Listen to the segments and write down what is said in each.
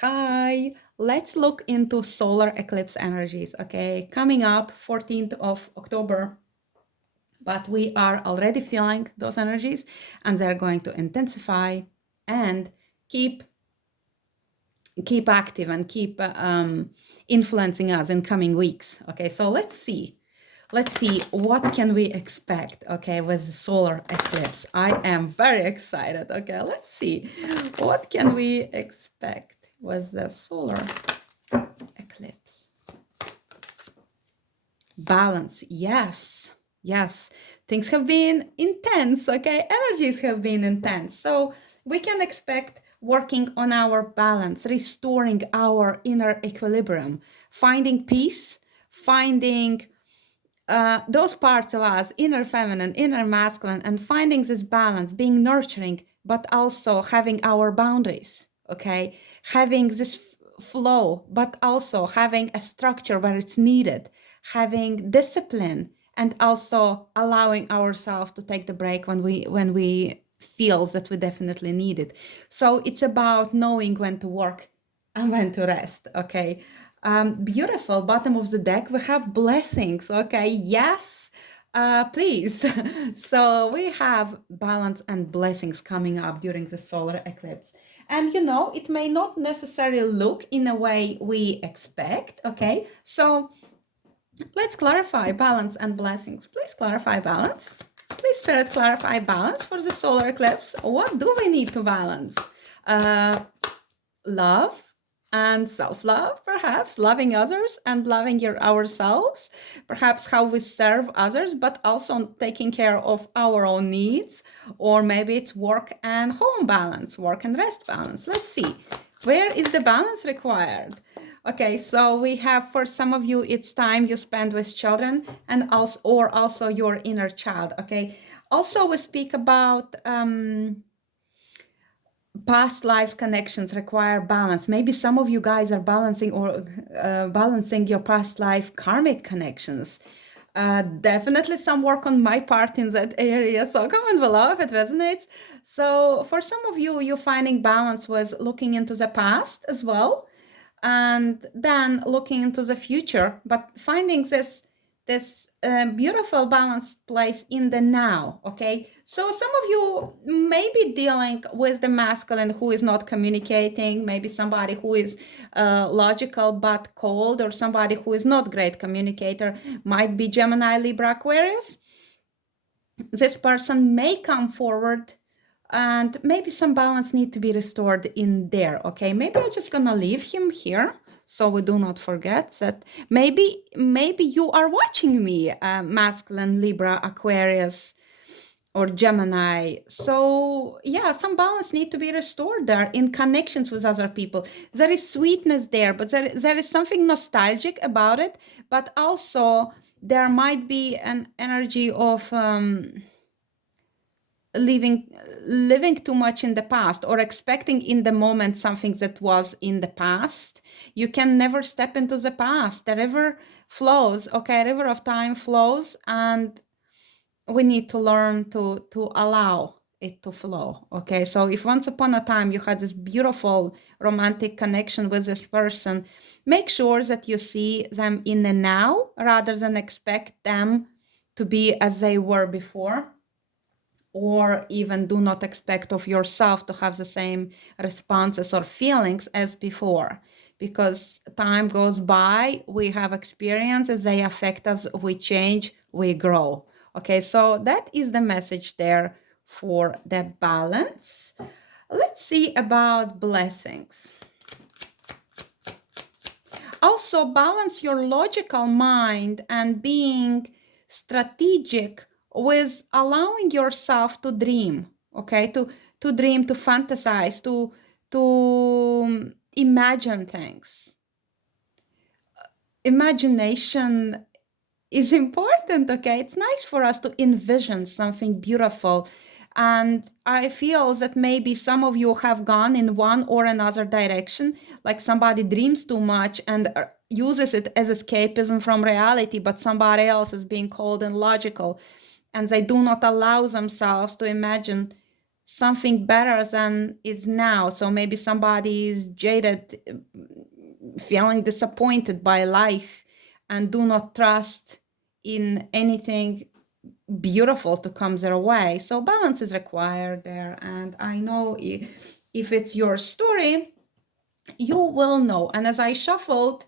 Hi, let's look into solar eclipse energies, okay? Coming up 14th of October, but we are already feeling those energies and they're going to intensify and keep active and keep influencing us in coming weeks, okay? So let's see what can we expect, okay, with the solar eclipse. I am very excited, okay? Let's see what can we expect with the solar eclipse. Balance, yes, things have been intense, okay? Energies have been intense, so we can expect working on our balance, restoring our inner equilibrium, finding peace, finding those parts of us, inner feminine, inner masculine, and finding this balance, being nurturing, but also having our boundaries, okay? Having this flow, but also having a structure where it's needed, having discipline, and also allowing ourselves to take the break when we feel that we definitely need it. So it's about knowing when to work and when to rest, okay? Beautiful. Bottom of the deck, we have blessings, okay? Yes, please. So we have balance and blessings coming up during the solar eclipse. And you know, it may not necessarily look in a way we expect, okay? So let's clarify balance and blessings. Please clarify balance. Please, Spirit, clarify balance for the solar eclipse. What do we need to balance? Love and self-love, perhaps loving others and loving ourselves, perhaps how we serve others, but also taking care of our own needs, or maybe it's work and home balance, work and rest balance. Let's see, where is the balance required? Okay, so we have, for some of you, it's time you spend with children and also your inner child, okay? Also, we speak about past life connections require balance. Maybe some of you guys are balancing balancing your past life karmic connections. Definitely some work on my part in that area. So comment below if it resonates. So for some of you, you're finding balance with looking into the past as well, and then looking into the future, but finding this beautiful balanced place in the now, okay? So some of you may be dealing with the masculine who is not communicating, maybe somebody who is logical but cold, or somebody who is not great communicator, might be Gemini, Libra, Aquarius. This person may come forward and maybe some balance need to be restored in there, okay? Maybe I'm just gonna leave him here so we do not forget that maybe you are watching me, masculine, Libra, Aquarius, or Gemini. So yeah, some balance need to be restored there in connections with other people. There is sweetness there, but there is something nostalgic about it, but also there might be an energy of living too much in the past, or expecting in the moment something that was in the past. You can never step into the past. The river flows, okay? River of time flows, and we need to learn to allow it to flow, okay? So if once upon a time you had this beautiful romantic connection with this person, make sure that you see them in the now rather than expect them to be as they were before, or even do not expect of yourself to have the same responses or feelings as before, because time goes by, we have experiences, they affect us, we change, we grow. Okay, so that is the message there for the balance. Let's see about blessings. Also, balance your logical mind and being strategic with allowing yourself to dream, okay? To dream, to fantasize, to imagine things. Imagination is important, okay? It's nice for us to envision something beautiful. And I feel that maybe some of you have gone in one or another direction, like somebody dreams too much and uses it as escapism from reality, but somebody else is being cold and logical, and they do not allow themselves to imagine something better than is now. So maybe somebody is jaded, feeling disappointed by life, and do not trust in anything beautiful to come their way. So balance is required there. And I know if it's your story, you will know. And as I shuffled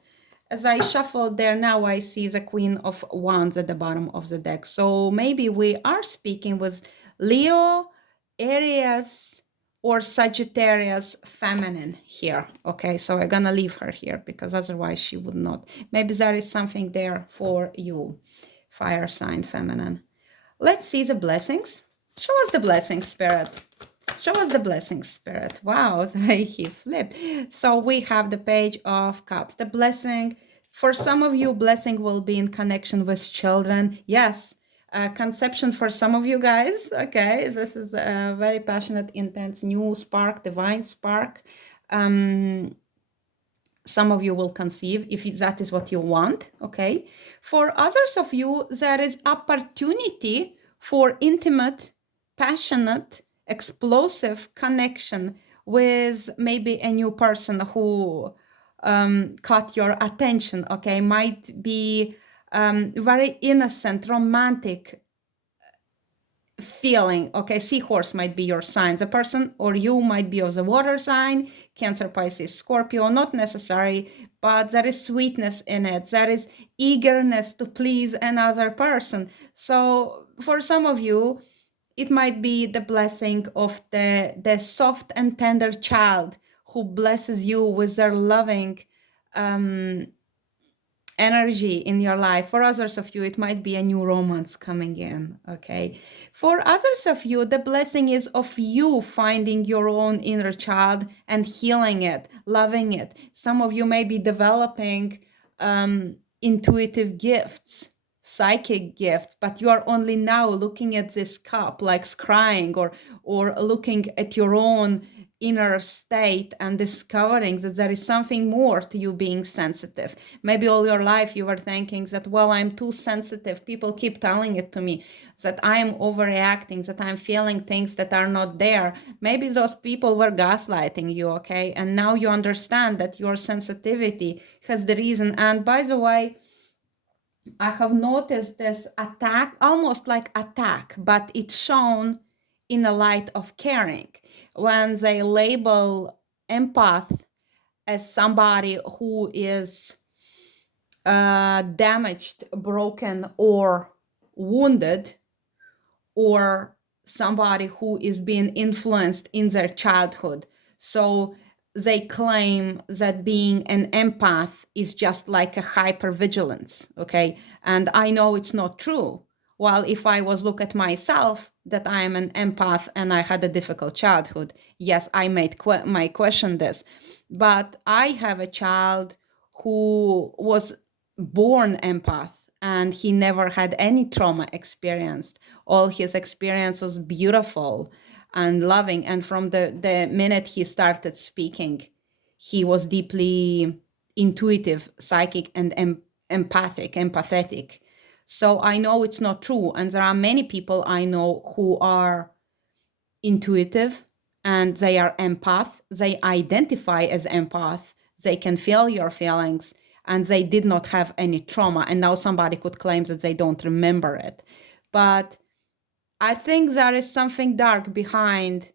there, now I see the Queen of Wands at the bottom of the deck. So maybe we are speaking with Leo, Aries, or Sagittarius feminine here. Okay, so I'm gonna leave her here because otherwise she would not. Maybe there is something there for you, fire sign feminine. Let's see the blessings. Show us the blessings, Spirit. Show us the blessings, Spirit. Wow, he flipped. So we have the Page of Cups. The blessing, for some of you, blessing will be in connection with children. Yes, conception for some of you guys. Okay, this is a very passionate, intense, new spark, divine spark. Some of you will conceive if that is what you want, okay? For others of you, there is opportunity for intimate, passionate, explosive connection with maybe a new person who caught your attention, okay? Might be very innocent, romantic feeling. Okay, seahorse might be your sign. The person or you might be of the water sign, Cancer, Pisces, Scorpio, not necessary, but there is sweetness in it. There is eagerness to please another person. So for some of you, it might be the blessing of the soft and tender child who blesses you with their loving energy in your life. For others of you, it might be a new romance coming in, okay? For others of you, the blessing is of you finding your own inner child and healing it, loving it. Some of you may be developing intuitive gifts, psychic gifts, but you are only now looking at this cup like scrying or looking at your own inner state and discovering that there is something more to you being sensitive. Maybe all your life you were thinking that, well, I'm too sensitive. People keep telling it to me that I am overreacting, that I'm feeling things that are not there. Maybe those people were gaslighting you, okay? And now you understand that your sensitivity has the reason. And by the way, I have noticed this attack, almost like attack, but it's shown in the light of caring. When they label empath as somebody who is damaged, broken, or wounded, or somebody who is being influenced in their childhood. So they claim that being an empath is just like a hypervigilance, okay? And I know it's not true. While if I was look at myself, that I am an empath and I had a difficult childhood, yes, I might question this. But I have a child who was born empath and he never had any trauma experienced. All his experience was beautiful and loving. And from the minute he started speaking, he was deeply intuitive, psychic, and empathetic. So I know it's not true. And there are many people I know who are intuitive and they are empath. They identify as empath. They can feel your feelings and they did not have any trauma. And now somebody could claim that they don't remember it. But I think there is something dark behind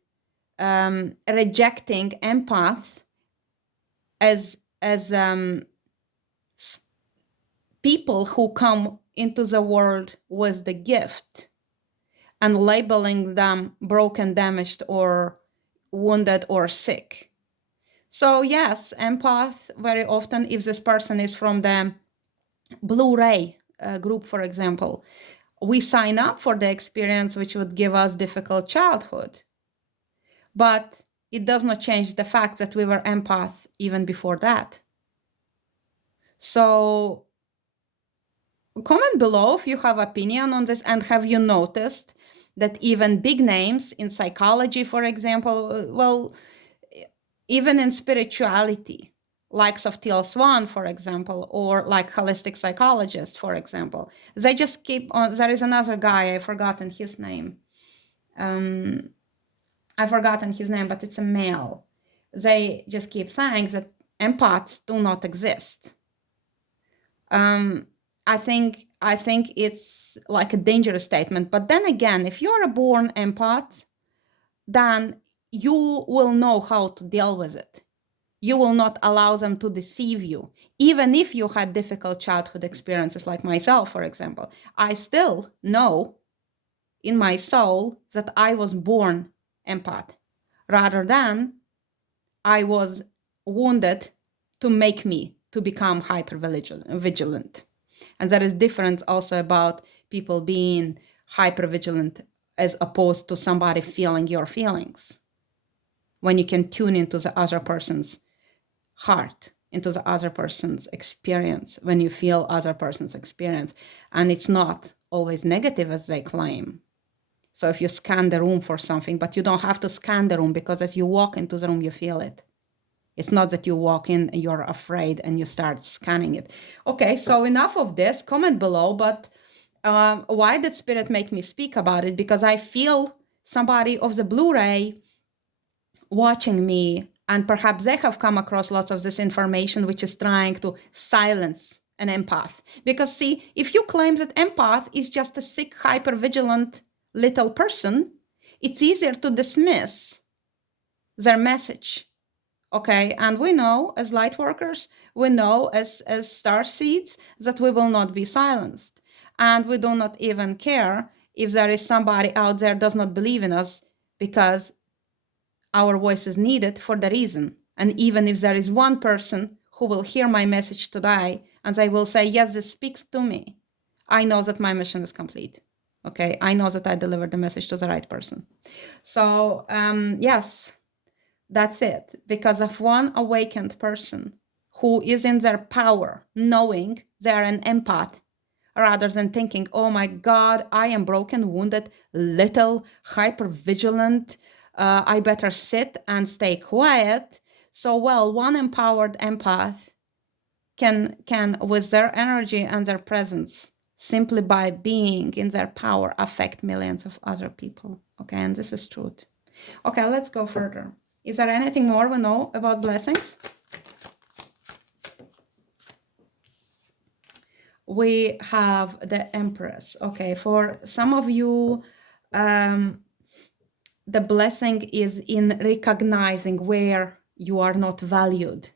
rejecting empaths as people who come into the world with the gift and labeling them broken, damaged, or wounded or sick. So yes, empath, very often, if this person is from the Blu-ray group, for example, we sign up for the experience which would give us difficult childhood. But it does not change the fact that we were empath even before that. So comment below if you have opinion on this, and have you noticed that even big names in psychology, for example, well, even in spirituality, likes of Teal Swan, for example, or like holistic psychologists, for example, they just keep on. There is another guy, I've forgotten his name. I've forgotten his name, but it's a male. They just keep saying that empaths do not exist. I think it's like a dangerous statement. But then again, if you're a born empath, then you will know how to deal with it. You will not allow them to deceive you. Even if you had difficult childhood experiences like myself, for example, I still know in my soul that I was born empath, rather than I was wounded to make me to become hyper vigilant. And there is difference also about people being hyper vigilant as opposed to somebody feeling your feelings. When you can tune into the other person's heart, into the other person's experience, when you feel other person's experience, and it's not always negative as they claim. So if you scan the room for something, but you don't have to scan the room, because as you walk into the room, you feel it. It's not that you walk in, you're afraid, and you start scanning it. Okay, so enough of this. Comment below, but why did Spirit make me speak about it? Because I feel somebody of the Blu-ray watching me, and perhaps they have come across lots of this information which is trying to silence an empath. Because see, if you claim that empath is just a sick, hyper-vigilant little person, it's easier to dismiss their message. Okay, and we know as light workers, we know as star seeds that we will not be silenced. And we do not even care if there is somebody out there does not believe in us, because our voice is needed for the reason. And even if there is one person who will hear my message today and they will say, yes, this speaks to me, I know that my mission is complete. Okay, I know that I delivered the message to the right person. So yes, that's it. Because of one awakened person who is in their power, knowing they're an empath, rather than thinking, oh my God, I am broken, wounded, little, hyper vigilant. I better sit and stay quiet. So, well, one empowered empath can, with their energy and their presence, simply by being in their power, affect millions of other people. Okay, and this is truth. Okay, let's go further. Is there anything more we know about blessings? We have the Empress. Okay, for some of you, the blessing is in recognizing where you are not valued,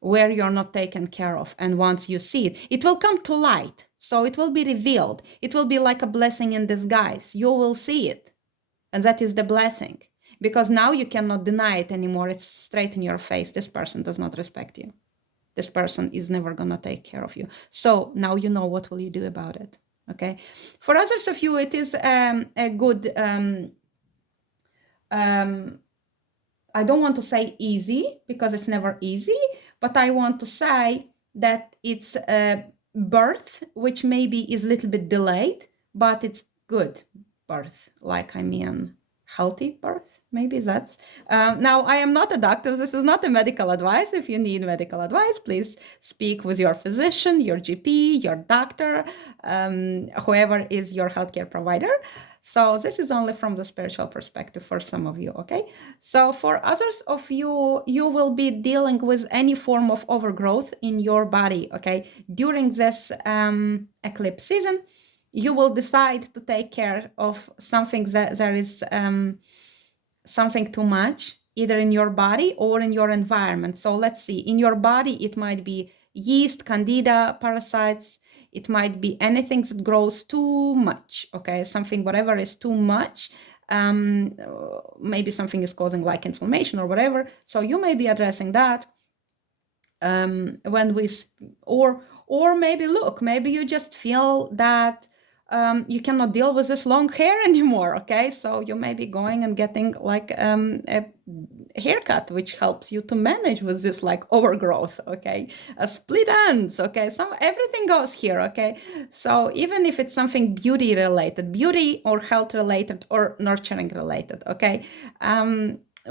where you're not taken care of. And once you see it, it will come to light. So it will be revealed. It will be like a blessing in disguise. You will see it. And that is the blessing. Because now you cannot deny it anymore. It's straight in your face. This person does not respect you. This person is never going to take care of you. So now you know what will you do about it. Okay. For others of you, it is a good, I don't want to say easy, because it's never easy, but I want to say that it's a birth, which maybe is a little bit delayed, but it's good birth. Like, I mean, healthy birth, maybe that's. Now, I am not a doctor. This is not a medical advice. If you need medical advice, please speak with your physician, your GP, your doctor, whoever is your healthcare provider. So this is only from the spiritual perspective for some of you, okay? So for others of you, you will be dealing with any form of overgrowth in your body, okay? During this eclipse season, you will decide to take care of something that there is something too much, either in your body or in your environment. So let's see, in your body, it might be yeast, candida, parasites. It might be anything that grows too much, okay? Something, whatever is too much. Maybe something is causing like inflammation or whatever. So you may be addressing that when we, or maybe look, maybe you just feel that you cannot deal with this long hair anymore, okay? So you may be going and getting like a haircut, which helps you to manage with this like overgrowth, okay? Split ends, okay? So everything goes here, okay? So even if it's something beauty related, beauty or health related or nurturing related, okay?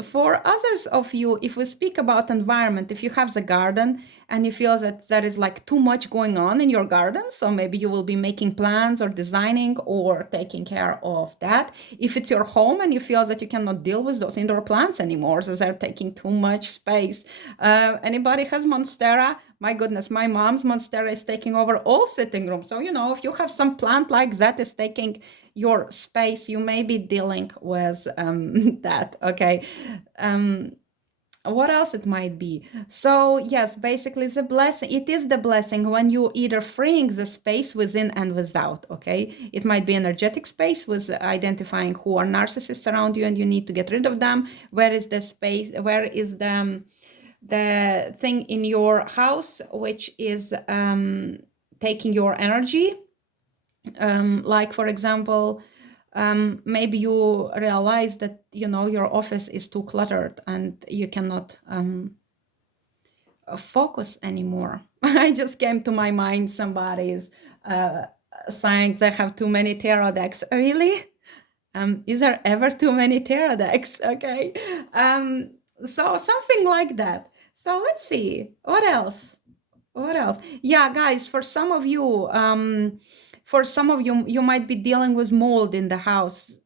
For others of you, if we speak about environment, if you have the garden and you feel that there is like too much going on in your garden, so maybe you will be making plans or designing or taking care of that. If it's your home and you feel that you cannot deal with those indoor plants anymore, so they're taking too much space. Anybody has Monstera? My goodness, my mom's Monstera is taking over all sitting rooms. So, if you have some plant like that is taking your space, you may be dealing with that, okay? What else it might be? So yes, basically the blessing, it is the blessing when you either freeing the space within and without, okay? It might be energetic space with identifying who are narcissists around you and you need to get rid of them. Where is the space, where is the thing in your house which is taking your energy? Like for example, maybe you realize that your office is too cluttered and you cannot focus anymore. I just came to my mind somebody's saying they have too many tarot decks. Really? Is there ever too many tarot decks? Okay. So something like that. So let's see what else. Yeah, guys, for some of you, you might be dealing with mold in the house.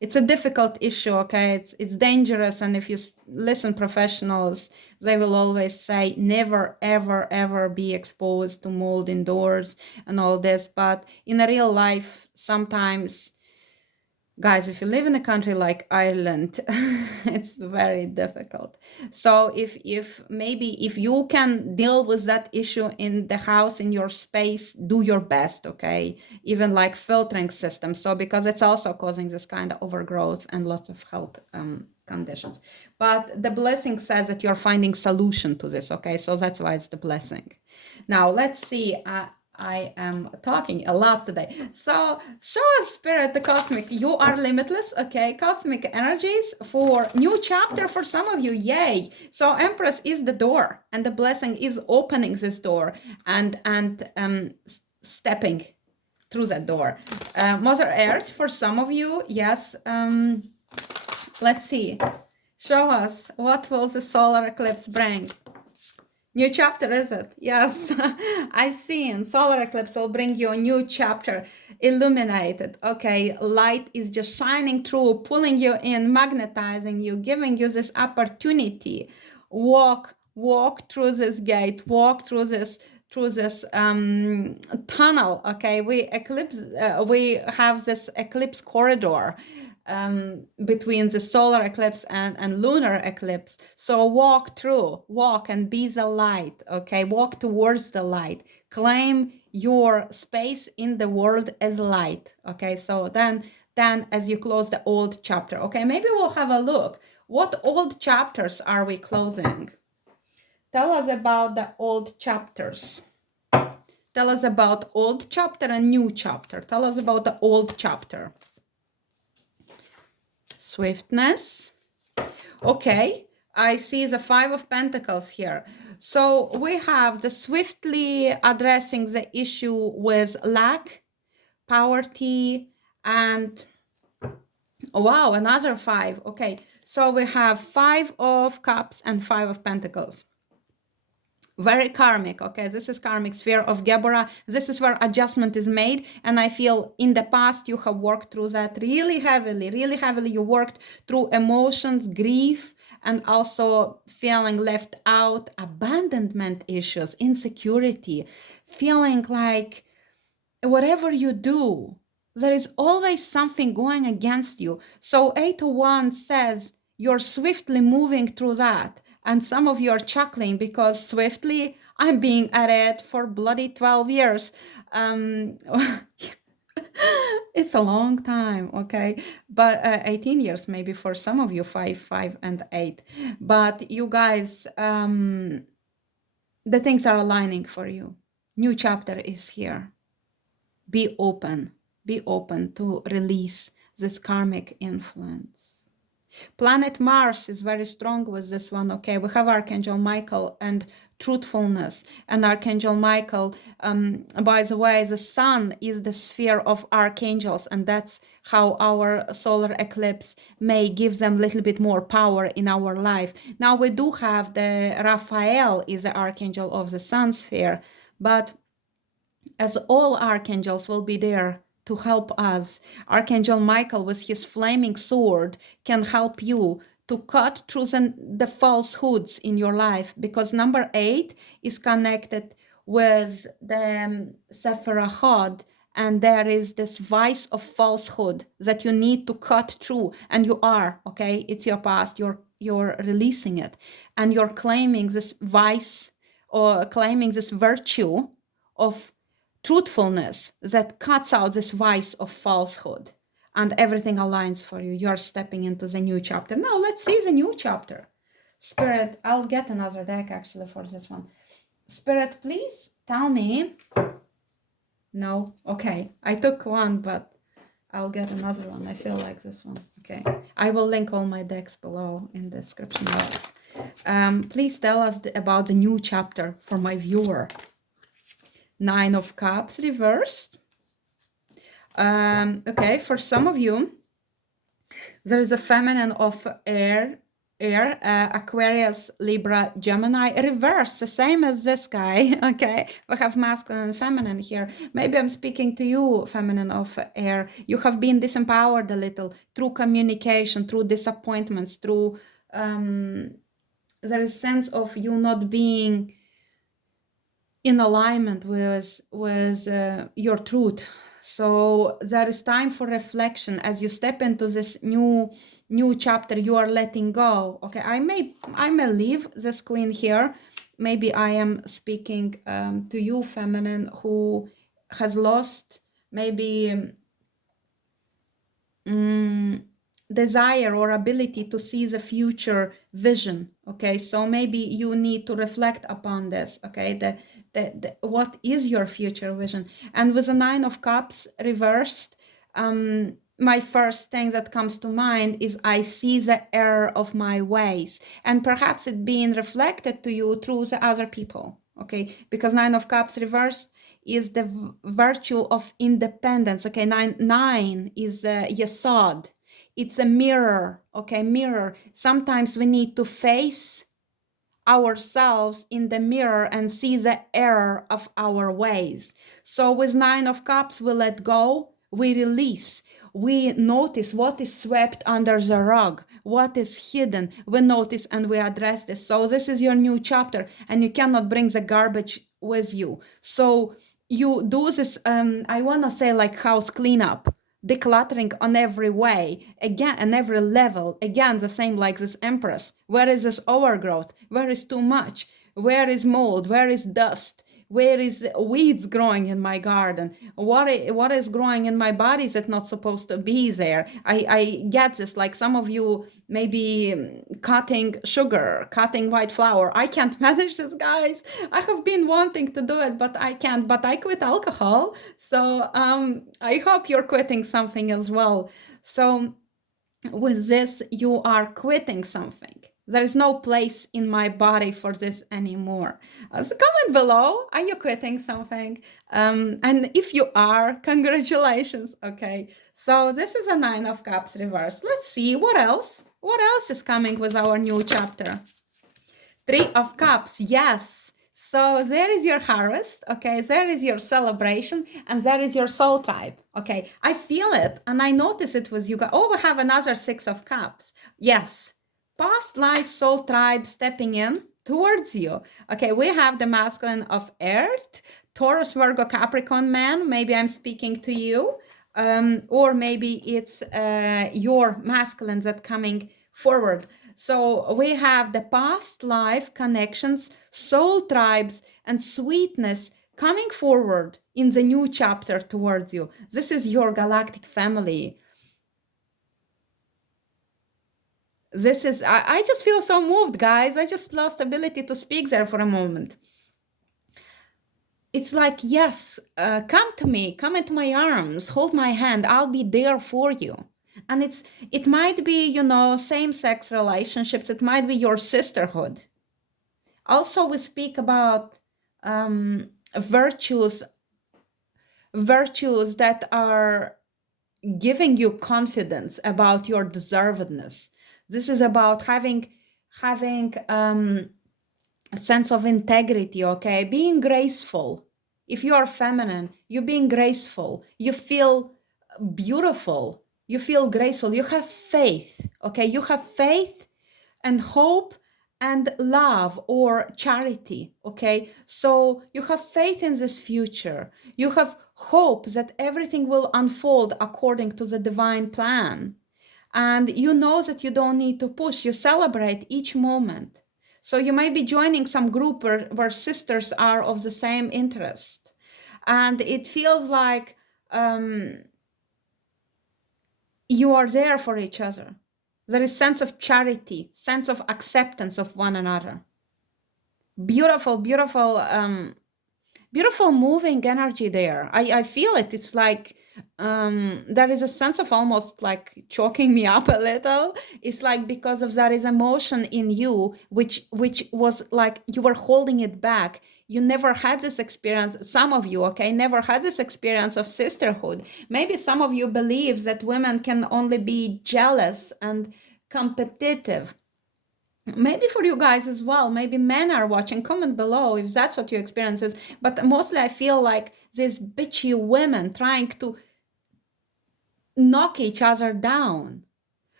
It's a difficult issue, okay? It's dangerous, and if you listen professionals, they will always say never, ever, ever be exposed to mold indoors and all this. But in a real life, sometimes, guys, if you live in a country like Ireland, it's very difficult. So if you can deal with that issue in the house, in your space, do your best, okay? Even like filtering systems. So because it's also causing this kind of overgrowth and lots of health conditions. But the blessing says that you're finding solution to this, okay? So that's why it's the blessing. Now let's see. I am talking a lot today. So show us, Spirit, the cosmic. You are limitless, okay? Cosmic energies for new chapter for some of you. Yay. So Empress is the door, and the blessing is opening this door and stepping through that door. Mother Earth for some of you. Yes. Let's see. Show us, what will the solar eclipse bring? New chapter, is it? Yes, I see. And solar eclipse will bring you a new chapter, illuminated. Okay, light is just shining through, pulling you in, magnetizing you, giving you this opportunity. Walk through this gate, walk through this tunnel. Okay, we have this eclipse corridor between the solar eclipse and lunar eclipse. So walk and be the light, okay? Walk towards the light. Claim your space in the world as light, okay? So then as you close the old chapter, okay, maybe we'll have a look. What old chapters are we closing? Tell us about the old chapters. Tell us about old chapter and new chapter. Tell us about the old chapter. Swiftness. Okay, I see the Five of Pentacles here. So we have the swiftly addressing the issue with lack, poverty, and wow, another five. Okay, so we have Five of Cups and Five of Pentacles. Very karmic, okay? This is karmic sphere of Geborah. This is where adjustment is made. And I feel in the past you have worked through that really heavily, really heavily. You worked through emotions, grief, and also feeling left out, abandonment issues, insecurity, feeling like whatever you do, there is always something going against you. So 801 says you're swiftly moving through that. And some of you are chuckling because swiftly, I'm being at it for bloody 12 years. It's a long time, okay? But 18 years maybe for some of you, 5, and 8. But you guys, the things are aligning for you. New chapter is here. Be open to release this karmic influence. Planet Mars is very strong with this one, okay? We have Archangel Michael and truthfulness. And Archangel Michael, by the way, the sun is the sphere of archangels, and that's how our solar eclipse may give them a little bit more power in our life. Now we do have the Raphael is the archangel of the sun sphere, but as all archangels will be there to help us, Archangel Michael with his flaming sword can help you to cut through the falsehoods in your life, because number 8 is connected with the Sephirahod, and there is this vice of falsehood that you need to cut through, and you are, okay, it's your past, you're releasing it, and you're claiming this vice or claiming this virtue of truthfulness that cuts out this vice of falsehood, and everything aligns for you. You're stepping into the new chapter. Now let's see the new chapter. Spirit, I'll get another deck actually for this one. Spirit, please tell me. No, okay, I took one, but I'll get another one. I feel like this one. Okay, I will link all my decks below in the description box. Please tell us about the new chapter for my viewer. 9 of Cups reversed. Okay, for some of you, there is a feminine of air, Aquarius, Libra, Gemini, reverse, the same as this guy. Okay, we have masculine and feminine here. Maybe I'm speaking to you, feminine of air. You have been disempowered a little through communication, through disappointments, through there is sense of you not being in alignment with your truth. So there is time for reflection as you step into this new chapter. You are letting go. Okay, I may leave this queen here. Maybe I am speaking to you, feminine, who has lost maybe desire or ability to see the future vision. Okay, so maybe you need to reflect upon this. Okay, what is your future vision? And with the 9 of Cups reversed, my first thing that comes to mind is I see the error of my ways, and perhaps it being reflected to you through the other people. Okay, because 9 of Cups reversed is the virtue of independence. Okay, 9 is Yesod. It's a mirror. Okay, mirror. Sometimes we need to face ourselves in the mirror and see the error of our ways. So with 9 of Cups, we let go, we release, we notice what is swept under the rug, what is hidden, we notice and we address this. So this is your new chapter, and you cannot bring the garbage with you. So you do this, I want to say like house cleanup, decluttering on every way, again, and every level, again, the same like this Empress. Where is this overgrowth? Where is too much? Where is mold? Where is dust? Where is weeds growing in my garden? What is growing in my body that not supposed to be there? I get this, like some of you maybe cutting sugar, cutting white flour. I can't manage this, guys. I have been wanting to do it, but I can't. But I quit alcohol. So I hope you're quitting something as well. So with this, you are quitting something. There is no place in my body for this anymore. So comment below, are you quitting something? And if you are, congratulations, okay? So this is a 9 of Cups reverse. Let's see, what else? What else is coming with our new chapter? 3 of Cups, yes. So there is your harvest, okay? There is your celebration, and there is your soul tribe, okay? I feel it, and I notice it with you guys. Oh, we have another 6 of Cups. Yes. Past life soul tribe stepping in towards you. Okay, we have the masculine of Earth, Taurus, Virgo, Capricorn man. Maybe I'm speaking to you, or maybe it's your masculine that coming forward. So we have the past life connections, soul tribes, and sweetness coming forward in the new chapter towards you. This is your galactic family. This is, I just feel so moved, guys. I just lost ability to speak there for a moment. It's like, yes, come to me, come into my arms, hold my hand, I'll be there for you. And it might be, you know, same-sex relationships, it might be your sisterhood. Also, we speak about virtues that are giving you confidence about your deservedness. This is about having a sense of integrity, okay? Being graceful. If you are feminine, you're being graceful. You feel beautiful. You feel graceful. You have faith, okay? You have faith and hope and love or charity, okay? So you have faith in this future. You have hope that everything will unfold according to the divine plan. And you know that you don't need to push. You celebrate each moment. So you might be joining some group where sisters are of the same interest. And it feels like you are there for each other. There is sense of charity, sense of acceptance of one another. Beautiful, beautiful, beautiful moving energy there. I feel it. It's like there is a sense of almost like choking me up a little. It's like because of there is emotion in you, which was like you were holding it back. You never had this experience. Some of you, okay, never had this experience of sisterhood. Maybe some of you believe that women can only be jealous and competitive. Maybe for you guys as well, maybe men are watching. Comment below if that's what your experience is. But mostly I feel like these bitchy women trying to knock each other down.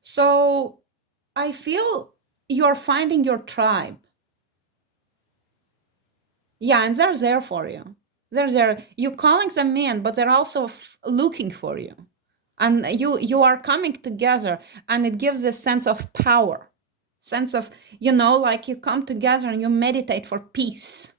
So I feel you're finding your tribe. Yeah, and they're there for you. They're there. You're calling them in, but they're also looking for you. And you are coming together, and it gives a sense of power. Sense of, like you come together and you meditate for peace.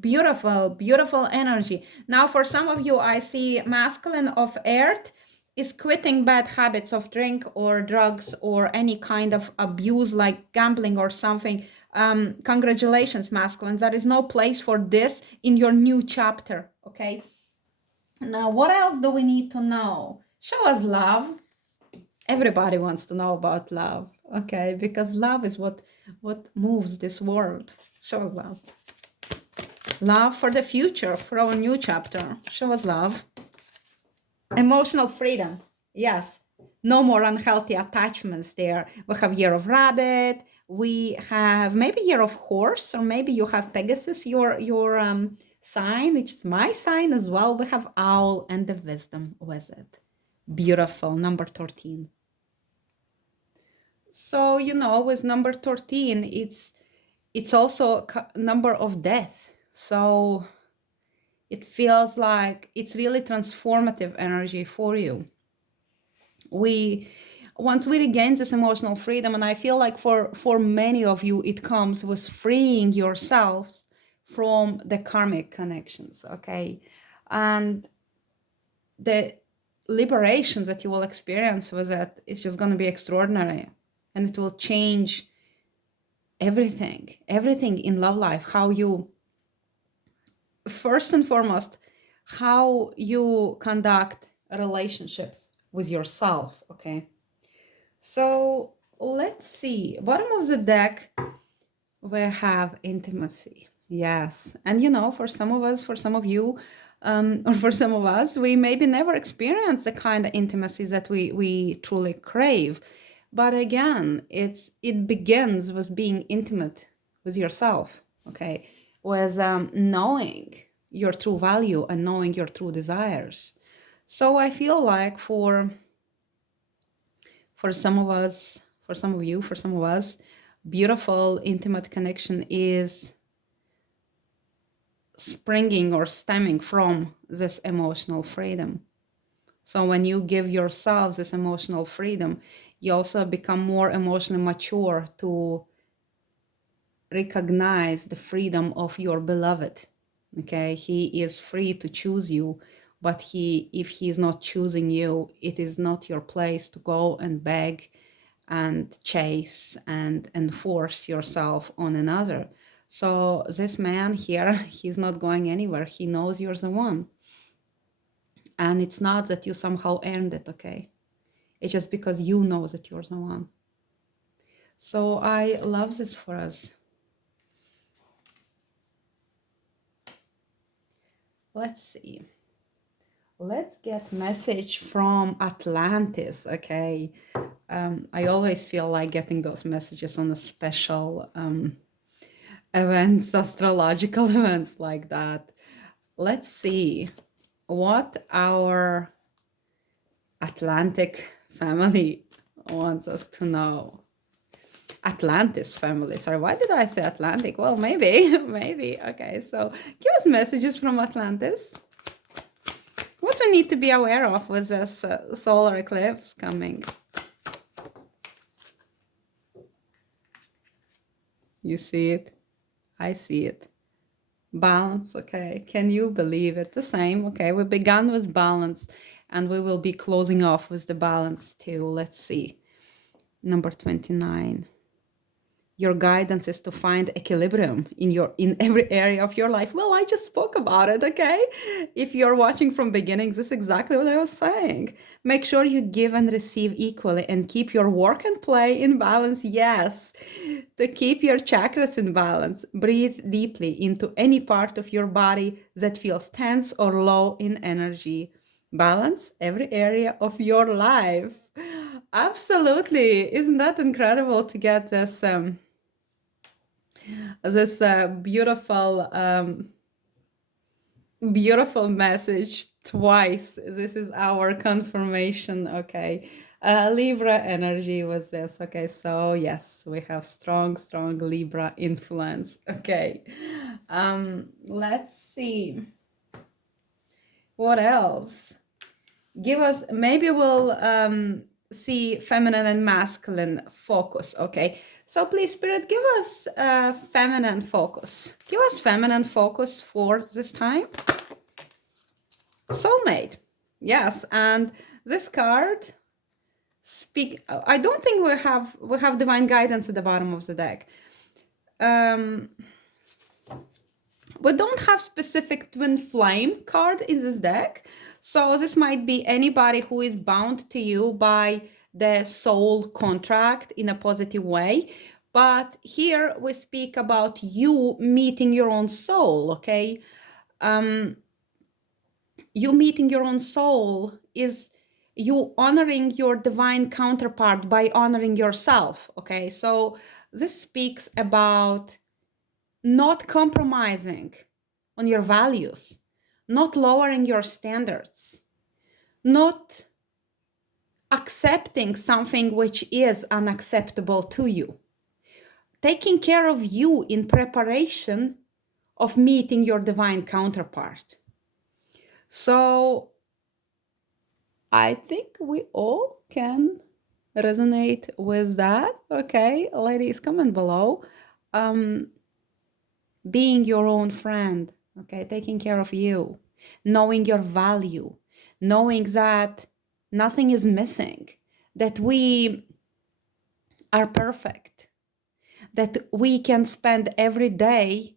Beautiful, beautiful energy. Now, for some of you, I see masculine of earth is quitting bad habits of drink or drugs or any kind of abuse like gambling or something. Congratulations, masculine. There is no place for this in your new chapter, okay? Now, what else do we need to know? Show us love. Everybody wants to know about love, okay? Because love is what moves this world. Show us love. Love for the future, for our new chapter. Show us love. Emotional freedom. Yes. No more unhealthy attachments there. We have year of rabbit. We have maybe year of horse, or maybe you have Pegasus, your sign. It's my sign as well. We have owl and the wisdom with it. Beautiful. Number 13. So, with number 13, it's also a number of death. So it feels like it's really transformative energy for you. Once we regain this emotional freedom, and I feel like for many of you, it comes with freeing yourselves from the karmic connections, okay? And the liberation that you will experience with it is just going to be extraordinary, and it will change everything in love life. How you, first and foremost, how you conduct relationships with yourself, okay? So let's see, bottom of the deck, we have intimacy. Yes. And for some of us, for some of you, or for some of us, we maybe never experience the kind of intimacy that we truly crave. But again, it begins with being intimate with yourself, okay? With knowing your true value and knowing your true desires. So I feel like for some of us, for some of you, for some of us, beautiful intimate connection is springing or stemming from this emotional freedom. So when you give yourself this emotional freedom, you also become more emotionally mature to recognize the freedom of your beloved. Okay, he is free to choose you, but if he is not choosing you, it is not your place to go and beg and chase and enforce yourself on another. So this man here, he's not going anywhere. He knows you're the one. And it's not that you somehow earned it, okay? It's just because you know that you're the one. So I love this for us. Let's see. Let's get message from Atlantis, okay? I always feel like getting those messages on a special events, astrological events like that. Let's see what our Atlantic family wants us to know. Atlantis family. Sorry, why did I say Atlantic? Well, maybe, maybe. Okay, so give us messages from Atlantis. What we need to be aware of with this solar eclipse coming. You see it? I see it. Balance, okay. Can you believe it? The same, okay. We began with balance and we will be closing off with the balance too. Let's see. Number 29. Your guidance is to find equilibrium in every area of your life. Well, I just spoke about it, okay? If you're watching from beginning, this is exactly what I was saying. Make sure you give and receive equally and keep your work and play in balance. Yes, to keep your chakras in balance, breathe deeply into any part of your body that feels tense or low in energy. Balance every area of your life. Absolutely. Isn't that incredible to get this beautiful message twice. This is our confirmation. Okay, Libra energy was this. Okay, so yes, we have strong Libra influence. Okay, let's see what else. Give us, maybe we'll see feminine and masculine focus. Okay, so please, Spirit, give us feminine focus. Give us feminine focus for this time. Soulmate. Yes, and this card I don't think we have divine guidance at the bottom of the deck. We don't have specific twin flame card in this deck. So this might be anybody who is bound to you by the soul contract in a positive way. But here we speak about you meeting your own soul, okay? You meeting your own soul is you honoring your divine counterpart by honoring yourself, okay? So this speaks about not compromising on your values, not lowering your standards, not accepting something which is unacceptable to you, taking care of you in preparation of meeting your divine counterpart. So I think we all can resonate with that. Okay, ladies, comment below. Being your own friend, okay, taking care of you, knowing your value, knowing that nothing is missing, that we are perfect, that we can spend every day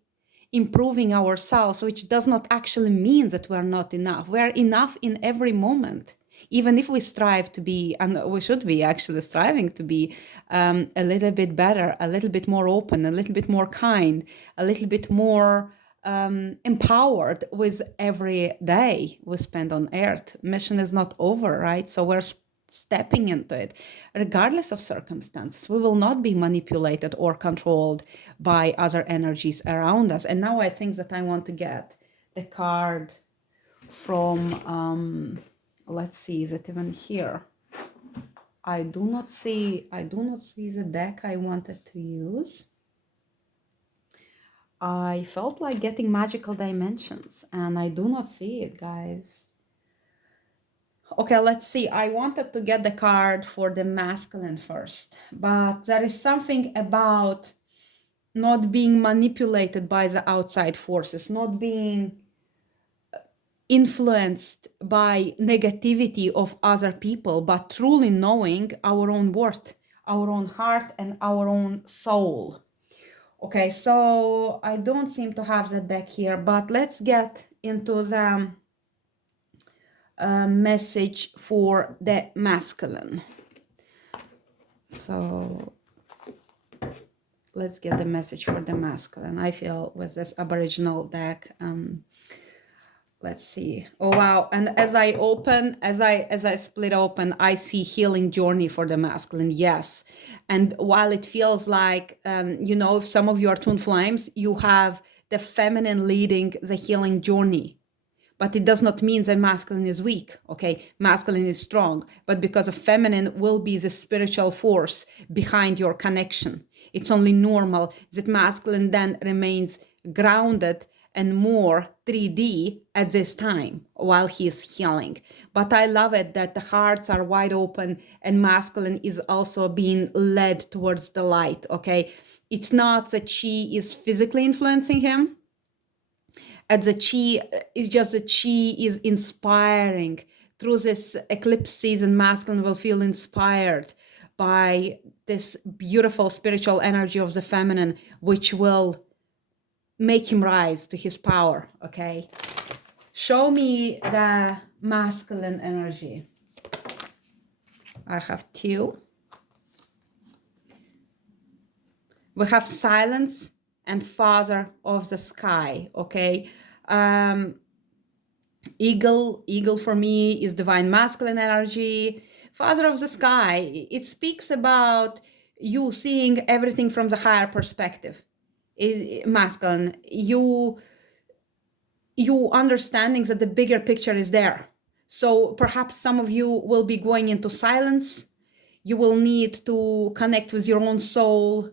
improving ourselves, which does not actually mean that we're not enough. We're enough in every moment. Even if we strive to be, and we should be actually striving to be a little bit better, a little bit more open, a little bit more kind, a little bit more empowered with every day we spend on earth. Mission is not over, right? So we're stepping into it. Regardless of circumstances, we will not be manipulated or controlled by other energies around us. And now I think that I want to get the card from let's see, is it even here? I do not see the deck I wanted to use. I felt like getting magical dimensions and I do not see it, guys. Okay, let's see. I wanted to get the card for the masculine first, but there is something about not being manipulated by the outside forces, not being influenced by negativity of other people, but truly knowing our own worth, our own heart, and our own soul. Okay, so I don't seem to have the deck here, but let's get into the message for the masculine. So let's get the message for the masculine. I feel with this Aboriginal deck, Let's see. Oh wow. And as I split open, I see healing journey for the masculine. Yes. And while it feels like, if some of you are twin flames, you have the feminine leading the healing journey. But it does not mean that masculine is weak, okay? Masculine is strong, but because of feminine will be the spiritual force behind your connection. It's only normal that masculine then remains grounded and more 3D at this time while he is healing. But I love it that the hearts are wide open and masculine is also being led towards the light, okay? It's not that she is physically influencing him, at the chi is just that chi is inspiring. Through this eclipse season, masculine will feel inspired by this beautiful spiritual energy of the feminine, which will make him rise to his power. Okay, show me the masculine energy. I have two. We have silence and father of the sky. Okay, eagle for me is divine masculine energy. Father of the sky, it speaks about you seeing everything from the higher perspective. Is masculine, you understanding that the bigger picture is there. So perhaps some of you will be going into silence. You will need to connect with your own soul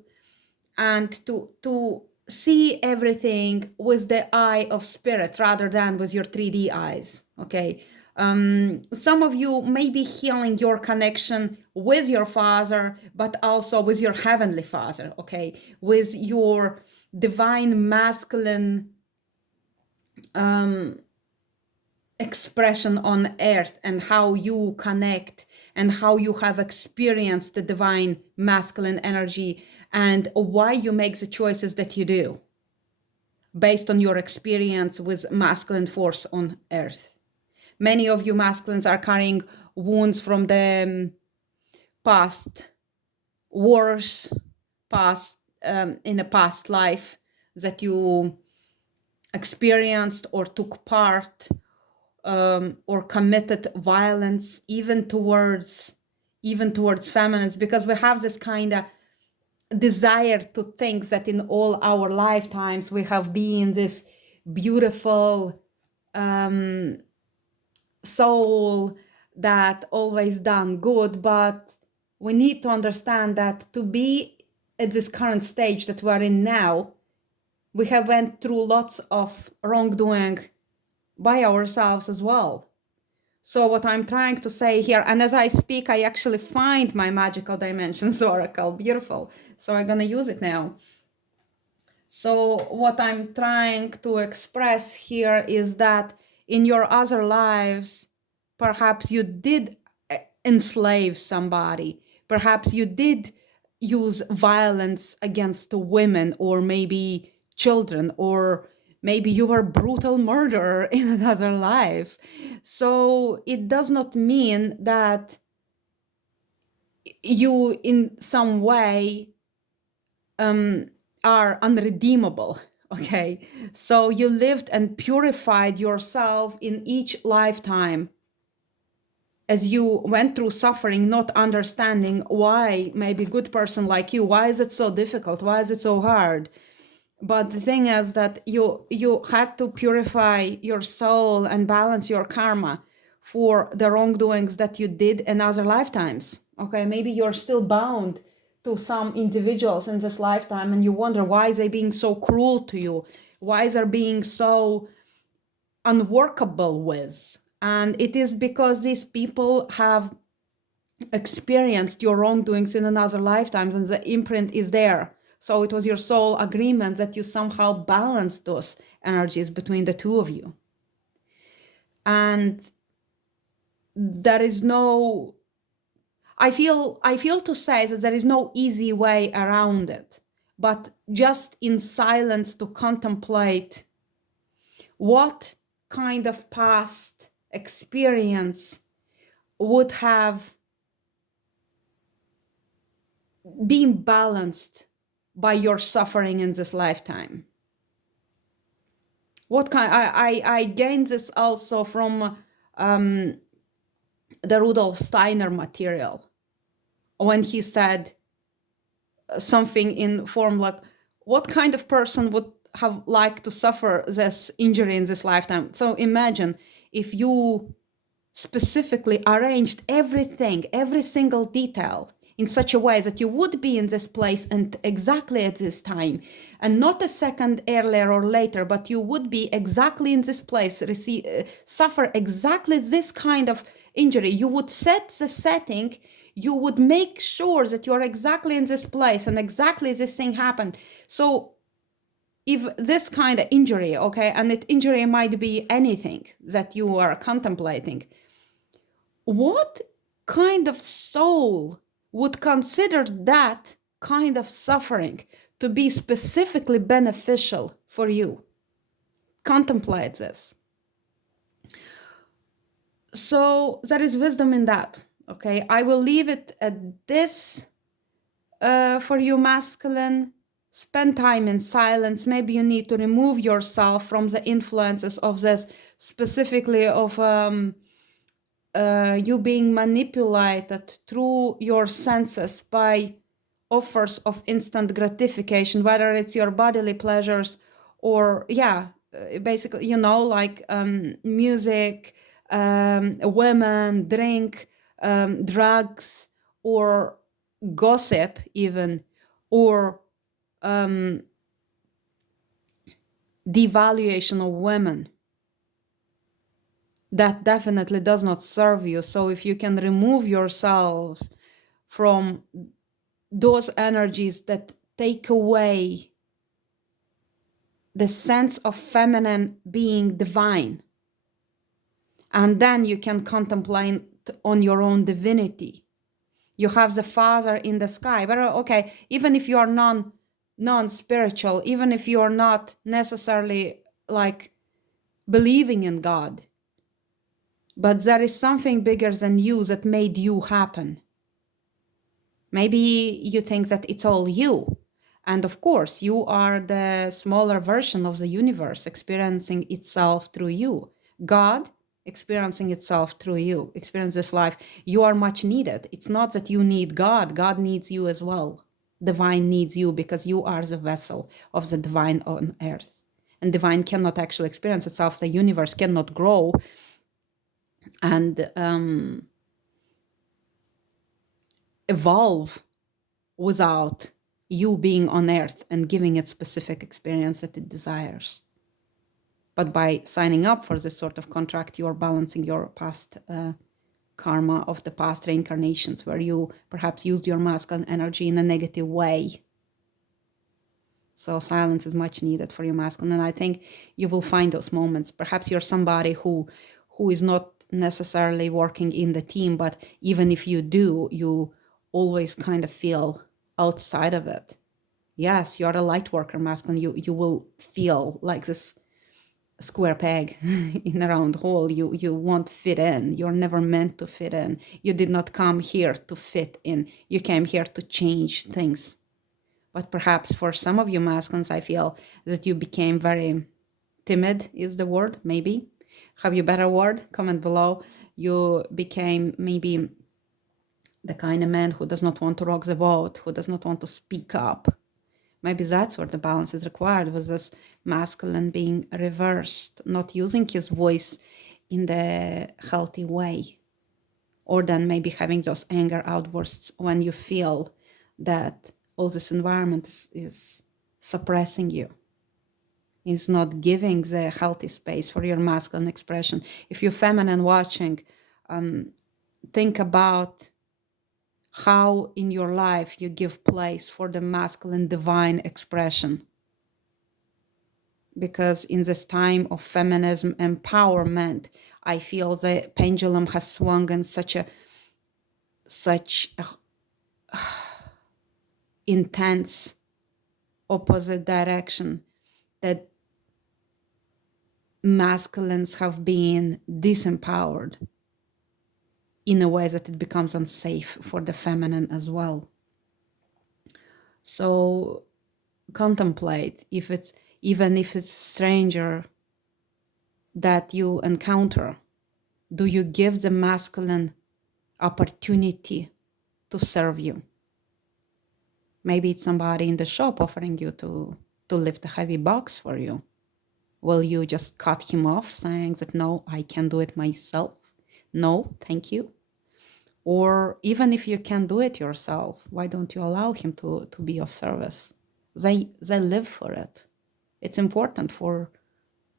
and to see everything with the eye of spirit rather than with your 3D eyes. Okay. Some of you may be healing your connection with your father, but also with your heavenly father. Okay. With your divine masculine expression on earth and how you connect and how you have experienced the divine masculine energy and why you make the choices that you do based on your experience with masculine force on earth. Many of you masculines are carrying wounds from the past wars, past in a past life that you experienced or took part or committed violence even towards feminines, because we have this kind of desire to think that in all our lifetimes we have been this beautiful soul that always done good, but we need to understand that to be at this current stage that we're in now, we have went through lots of wrongdoing by ourselves as well. So what I'm trying to say here, and as I speak, I actually find my magical dimensions oracle. Beautiful. So I'm going to use it now. So what I'm trying to express here is that in your other lives, perhaps you did enslave somebody. Perhaps you did use violence against women or maybe children, or maybe you were a brutal murderer in another life. So it does not mean that you in some way are unredeemable. Okay, so you lived and purified yourself in each lifetime as you went through suffering, not understanding why. Maybe good person like you, why is it so difficult, why is it so hard? But the thing is that you had to purify your soul and balance your karma for the wrongdoings that you did in other lifetimes. Okay, maybe you're still bound to some individuals in this lifetime and you wonder why is they being so cruel to you, why is they being so unworkable with. And it is because these people have experienced your wrongdoings in another lifetimes and the imprint is there. So it was your soul agreement that you somehow balanced those energies between the two of you. And there is no, I feel to say that there is no easy way around it, but just in silence to contemplate what kind of past experience would have been balanced by your suffering in this lifetime. What kind? I gained this also from the Rudolf Steiner material when he said something in form like, what kind of person would have liked to suffer this injury in this lifetime? So imagine if you specifically arranged everything, every single detail in such a way that you would be in this place and exactly at this time, and not a second earlier or later, but you would be exactly in this place, suffer exactly this kind of injury. You would set the setting, you would make sure that you're exactly in this place and exactly this thing happened. So if this kind of injury, okay, and that injury might be anything that you are contemplating, what kind of soul would consider that kind of suffering to be specifically beneficial for you? Contemplate this. So there is wisdom in that. Okay, I will leave it at this for you, masculine. Spend time in silence. Maybe you need to remove yourself from the influences of this, specifically of you being manipulated through your senses by offers of instant gratification, whether it's your bodily pleasures or, basically, like music, women, drink, drugs, or gossip even, or devaluation of women. That definitely does not serve you. So if you can remove yourselves from those energies that take away the sense of feminine being divine, and then you can contemplate on your own divinity. You have the Father in the sky. But okay, even if you are non-spiritual, even if you are not necessarily like believing in God, but there is something bigger than you that made you happen. Maybe you think that it's all you. And of course, you are the smaller version of the universe experiencing itself through you. God experiencing itself through you, experience this life. You are much needed. It's not that you need God. God needs you as well. Divine needs you because you are the vessel of the divine on earth. And divine cannot actually experience itself. The universe cannot grow and evolve without you being on earth and giving it specific experience that it desires. But by signing up for this sort of contract, you are balancing your past karma of the past reincarnations where you perhaps used your masculine energy in a negative way. So silence is much needed for your masculine. And I think you will find those moments. Perhaps you're somebody who is not necessarily working in the team, but even if you do, you always kind of feel outside of it. Yes, you're a light worker, masculine. You will feel like this square peg in a round hole. You won't fit in. You're never meant to fit in. You did not come here to fit in. You came here to change things. But perhaps for some of you masculines, I feel that you became very timid is the word, maybe. Have you a better word? Comment below. You became maybe the kind of man who does not want to rock the boat, who does not want to speak up. Maybe that's where the balance is required, with this masculine being reversed, not using his voice in the healthy way. Or then maybe having those anger outbursts when you feel that all this environment is suppressing you, is not giving the healthy space for your masculine expression. If you're feminine watching, think about how in your life you give place for the masculine divine expression. Because in this time of feminism empowerment, I feel the pendulum has swung in such a intense opposite direction that masculines have been disempowered in a way that it becomes unsafe for the feminine as well. So contemplate, even if it's a stranger that you encounter, do you give the masculine opportunity to serve you? Maybe it's somebody in the shop offering you to lift a heavy box for you. Will you just cut him off saying that, no, I can do it myself? No, thank you. Or even if you can do it yourself, why don't you allow him to be of service? They live for it. It's important for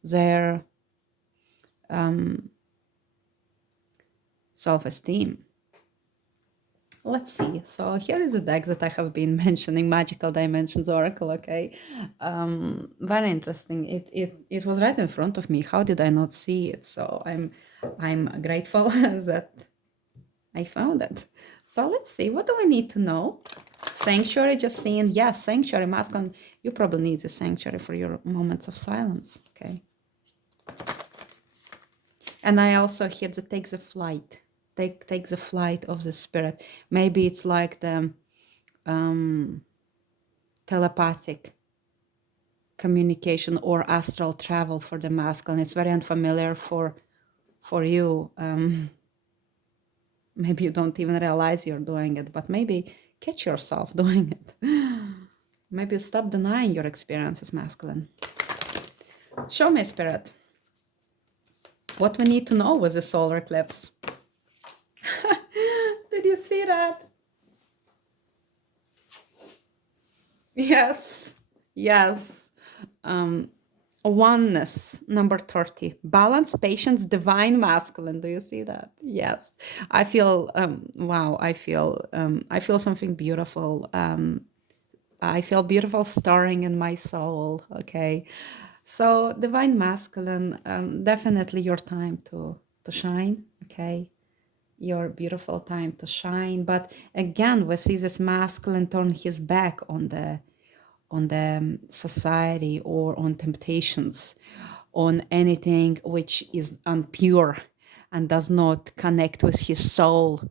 their self-esteem. Let's see. So here is a deck that I have been mentioning, Magical Dimensions Oracle. Okay, very interesting. It was right in front of me. How did I not see it? So I'm grateful that I found it. So let's see. What do we need to know? Sanctuary. Just saying yes. Sanctuary, masculine. You probably need a sanctuary for your moments of silence. Okay. And I also hear that take the flight. Take the flight of the spirit. Maybe it's like the telepathic communication or astral travel for the masculine. It's very unfamiliar for you. Maybe you don't even realize you're doing it, but maybe catch yourself doing it. Maybe stop denying your experiences, masculine. Show me, spirit, what we need to know with the solar eclipse. Did you see that? Yes, yes. Oneness, number 30. Balance, patience, divine masculine. Do you see that? Yes. I feel, wow, I feel something beautiful. I feel beautiful stirring in my soul. Okay. So divine masculine, definitely your time to shine. Okay. Your beautiful time to shine. But again, we see this masculine turn his back on the society or on temptations, on anything which is impure and does not connect with his soul.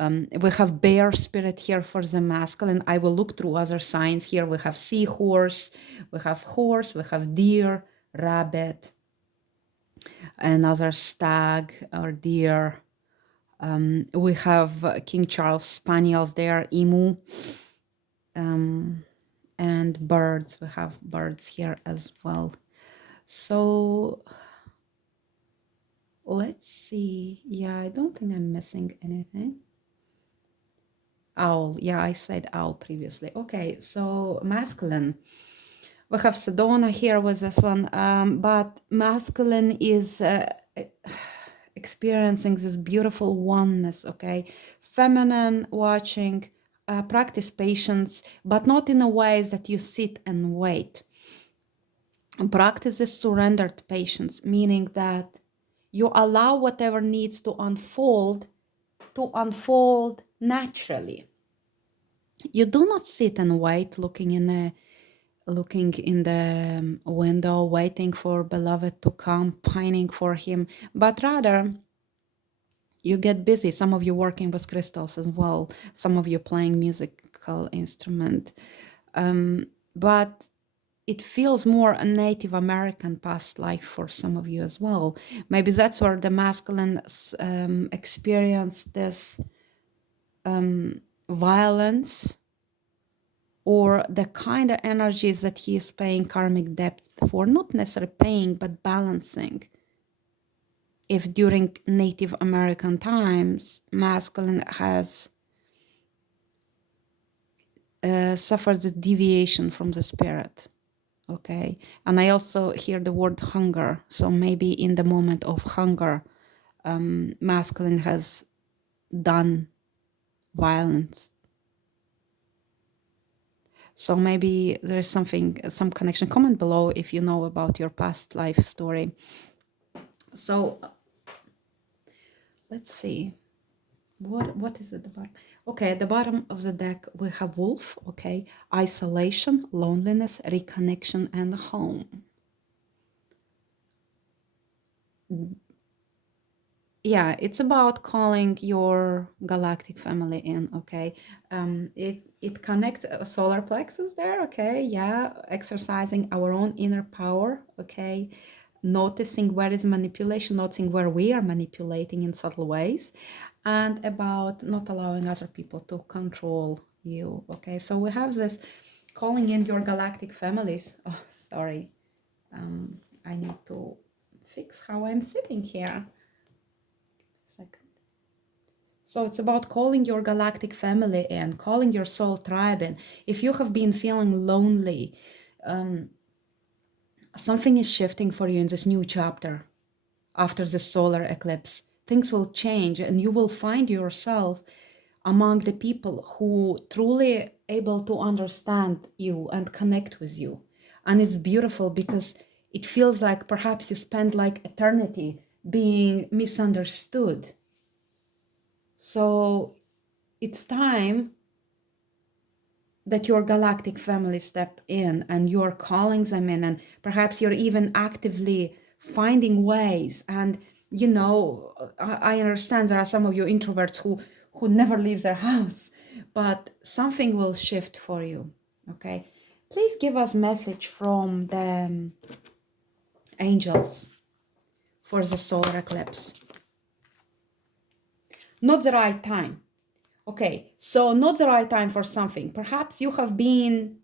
We have bear spirit here for the masculine. I will look through other signs here. We have seahorse, we have horse, we have deer, rabbit, another stag or deer. We have King Charles spaniels there, emu, and birds. We have birds here as well. So let's see. Yeah, I don't think I'm missing anything. Owl. Yeah, I said owl previously. Okay, so masculine. We have Sedona here with this one, but masculine is experiencing this beautiful oneness, okay? Feminine watching, practice patience, but not in a way that you sit and wait. Practice is surrendered patience, meaning that you allow whatever needs to unfold naturally. You do not sit and wait looking in the window, waiting for beloved to come, pining for him, but rather you get busy. Some of you working with crystals as well, some of you playing musical instrument, but it feels more a Native American past life for some of you as well. Maybe that's where the masculine experience this violence, or the kind of energies that he is paying karmic debt for, not necessarily paying, but balancing. If during Native American times, masculine has suffered the deviation from the spirit, okay? And I also hear the word hunger. So maybe in the moment of hunger, masculine has done violence. So maybe there's some connection. Comment below if you know about your past life story. So let's see. What is at the bottom? Okay, at the bottom of the deck, we have wolf, okay? Isolation, loneliness, reconnection, and home. Yeah, it's about calling your galactic family in, okay? It connects solar plexus there, okay? Yeah, exercising our own inner power, okay? noticing where is manipulation, noticing where we are manipulating in subtle ways, and about not allowing other people to control you. Okay, so we have this calling in your galactic families. Oh, sorry. I need to fix how I'm sitting here. Second. So it's about calling your galactic family in, calling your soul tribe in. If you have been feeling lonely, something is shifting for you in this new chapter after the solar eclipse. Things will change and you will find yourself among the people who truly able to understand you and connect with you. And it's beautiful because it feels like perhaps you spend like eternity being misunderstood. So it's time that your galactic family step in and you're calling them in, and perhaps you're even actively finding ways. And I understand there are some of you introverts who never leave their house, but something will shift for you. Okay, please give us message from the angels for the solar eclipse. Not the right time. Okay, so not the right time for something. Perhaps you have been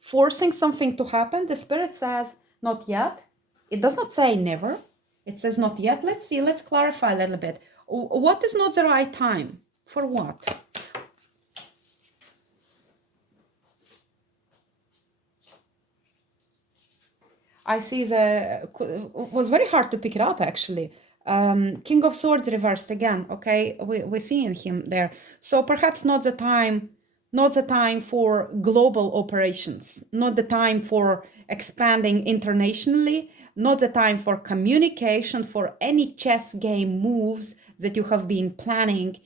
forcing something to happen. The spirit says not yet. It does not say never. It says not yet. Let's see, let's clarify a little bit. What is not the right time? For what? I see it was very hard to pick it up actually. King of Swords reversed again. Okay, we're seeing him there. So perhaps not the time for global operations, not the time for expanding internationally, not the time for communication, for any chess game moves that you have been planning.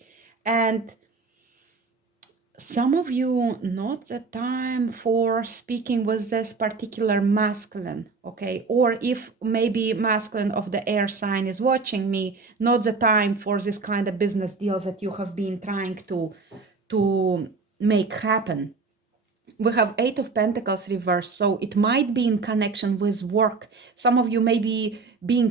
And some of you, not the time for speaking with this particular masculine, okay? Or if maybe masculine of the air sign is watching me, not the time for this kind of business deals that you have been trying to make happen. We have Eight of Pentacles reversed, so it might be in connection with work. Some of you may be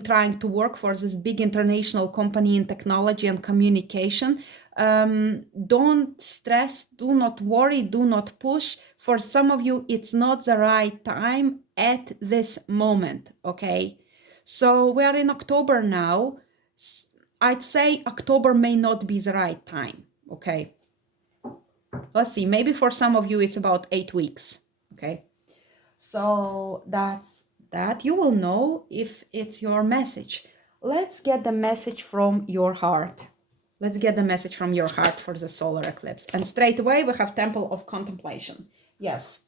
trying to work for this big international company in technology and communication. Don't stress, do not worry, do not push. For some of you, it's not the right time at this moment, okay? So we are in October now. I'd say October may not be the right time, okay? Let's see, maybe for some of you it's about 8 weeks, okay? So that's that. You will know if it's your message. Let's get the message from your heart. Let's get the message from your heart for the solar eclipse. And straight away we have Temple of Contemplation. Yes,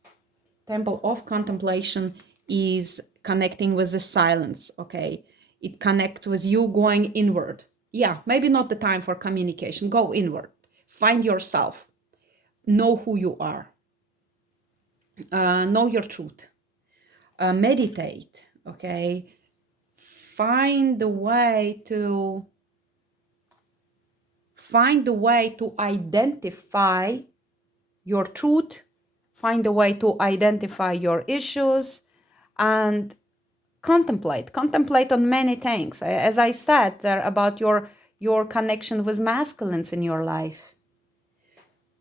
Temple of Contemplation is connecting with the silence, okay? It connects with you going inward. Yeah, maybe not the time for communication. Go inward. Find yourself. Know who you are. Know your truth. Meditate, okay? Find the way to identify your truth, find a way to identify your issues, and contemplate on many things. As I said there about your connection with masculines in your life,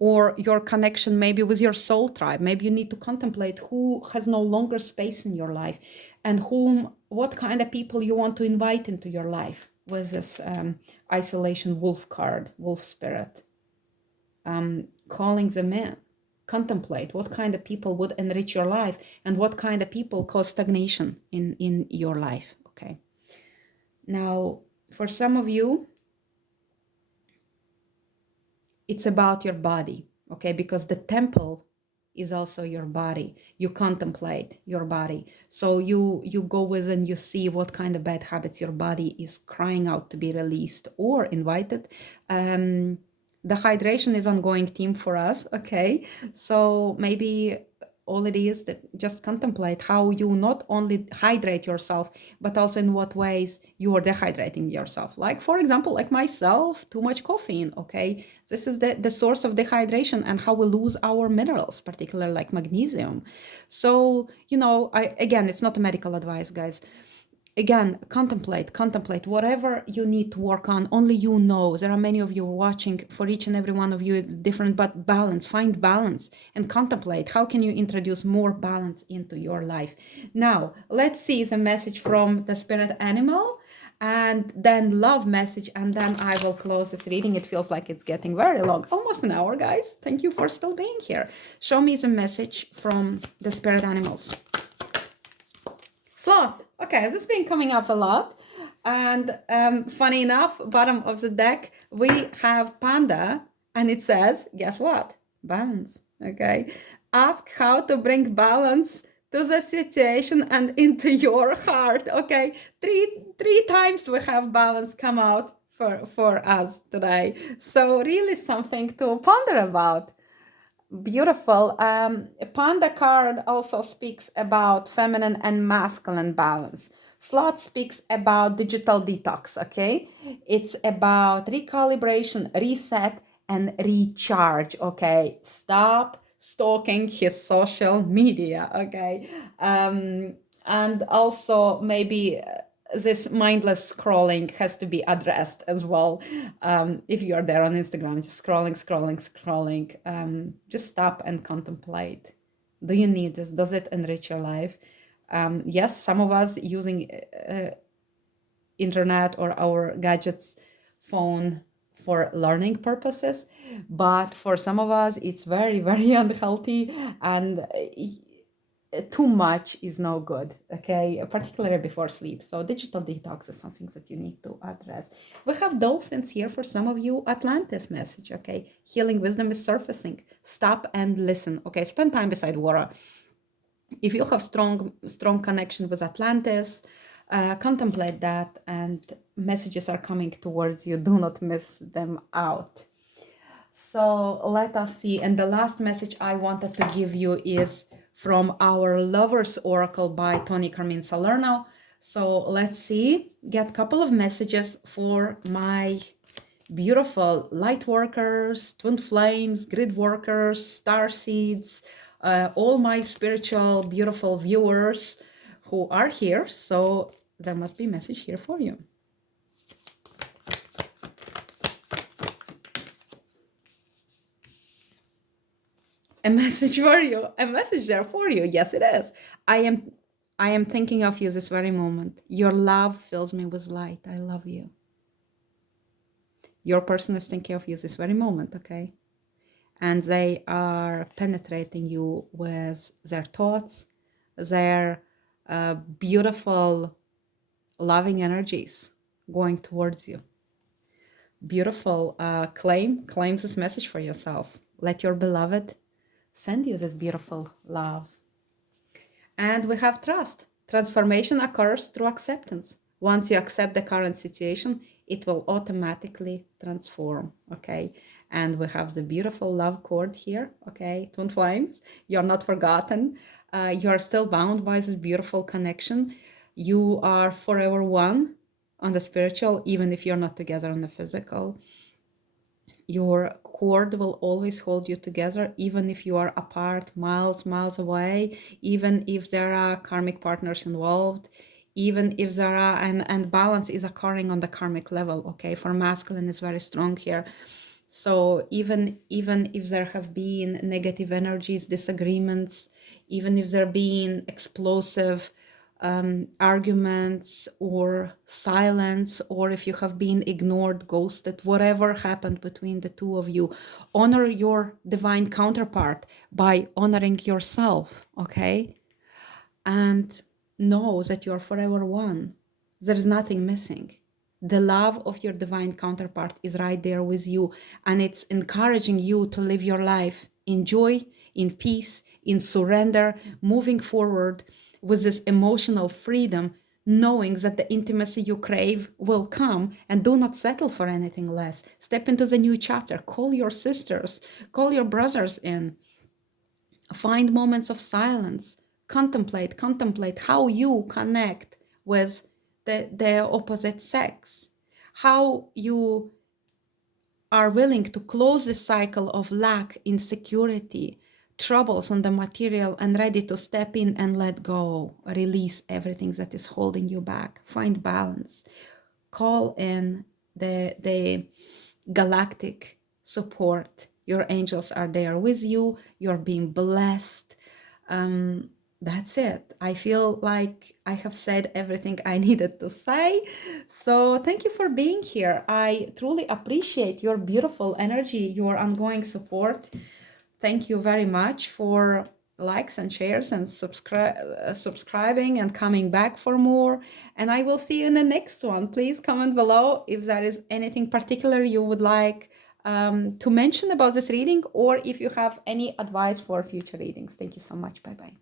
or your connection maybe with your soul tribe. Maybe you need to contemplate who has no longer space in your life, and what kind of people you want to invite into your life with this isolation wolf card, wolf spirit. Calling them in. Contemplate what kind of people would enrich your life and what kind of people cause stagnation in your life, okay? Now, for some of you, it's about your body, okay? Because the temple is also your body. You contemplate your body. So you go within, you see what kind of bad habits your body is crying out to be released or invited. The hydration is ongoing theme for us, okay? So maybe all it is that just contemplate how you not only hydrate yourself, but also in what ways you are dehydrating yourself. Like, for example, like myself, too much caffeine, okay? This is the source of dehydration and how we lose our minerals, particularly like magnesium. So, again, it's not a medical advice, guys. Again, contemplate whatever you need to work on. Only you know. There are many of you watching. For each and every one of you, it's different, but find balance and contemplate. How can you introduce more balance into your life? Now, let's see the message from the spirit animal, and then love message, and then I will close this reading. It feels like it's getting very long, almost an hour, guys. Thank you for still being here. Show me the message from the spirit animals. Sloth. Okay, this has been coming up a lot. And funny enough, bottom of the deck, we have panda, and it says, guess what? Balance. Okay. Ask how to bring balance to the situation and into your heart. Okay. Three times we have balance come out for us today. So really something to ponder about. Beautiful. Panda card also speaks about feminine and masculine balance. Slot speaks about digital detox, okay? It's about recalibration, reset, and recharge, okay? Stop stalking his social media, okay? And also maybe this mindless scrolling has to be addressed as well. If you are there on Instagram, just scrolling, just stop and contemplate. Do you need this? Does it enrich your life? Yes, some of us using internet or our gadgets, phone for learning purposes, but for some of us, it's very, very unhealthy, and too much is no good, okay, particularly before sleep. So digital detox is something that you need to address. We have dolphins here for some of you. Atlantis message, okay? Healing wisdom is surfacing. Stop and listen, okay? Spend time beside water. If you have strong connection with Atlantis, contemplate that, and messages are coming towards you. Do not miss them out. So let us see. And the last message I wanted to give you is from our Lovers Oracle by Tony Carmine Salerno. So let's see, get a couple of messages for my beautiful light workers, twin flames, grid workers, star seeds, all my spiritual, beautiful viewers who are here. So there must be a message here for you. A message for you, a message there for you. Yes, it is. I am thinking of you this very moment. Your love fills me with light. I love you. Your person is thinking of you this very moment, okay? And they are penetrating you with their thoughts, their beautiful, loving energies going towards you. Beautiful. Claim this message for yourself. Let your beloved send you this beautiful love. And we have trust. Transformation occurs through acceptance. Once you accept the current situation, it will automatically transform, okay? And we have the beautiful love cord here, okay? Twin flames, you're not forgotten. You're still bound by this beautiful connection. You are forever one on the spiritual, even if you're not together on the physical. Your cord will always hold you together, even if you are apart, miles away, even if there are karmic partners involved, even if there are, and balance is occurring on the karmic level, okay? For masculine is very strong here. So even if there have been negative energies, disagreements, even if there been explosive arguments or silence, or if you have been ignored, ghosted, whatever happened between the two of you, honor your divine counterpart by honoring yourself, okay? And know that you are forever one. There is nothing missing. The love of your divine counterpart is right there with you, and it's encouraging you to live your life in joy, in peace, in surrender, moving forward with this emotional freedom, knowing that the intimacy you crave will come, and do not settle for anything less. Step into the new chapter. Call your sisters, call your brothers in. Find moments of silence. Contemplate how you connect with the opposite sex, how you are willing to close the cycle of lack, insecurity, troubles on the material and ready to step in and let go, release everything that is holding you back, find balance, call in the galactic support. Your angels are there with you. You're being blessed. That's it. I feel like I have said everything I needed to say. So thank you for being here. I truly appreciate your beautiful energy, your ongoing support. Thank you very much for likes and shares and subscribing and coming back for more. And I will see you in the next one. Please comment below if there is anything particular you would like to mention about this reading, or if you have any advice for future readings. Thank you so much. Bye bye.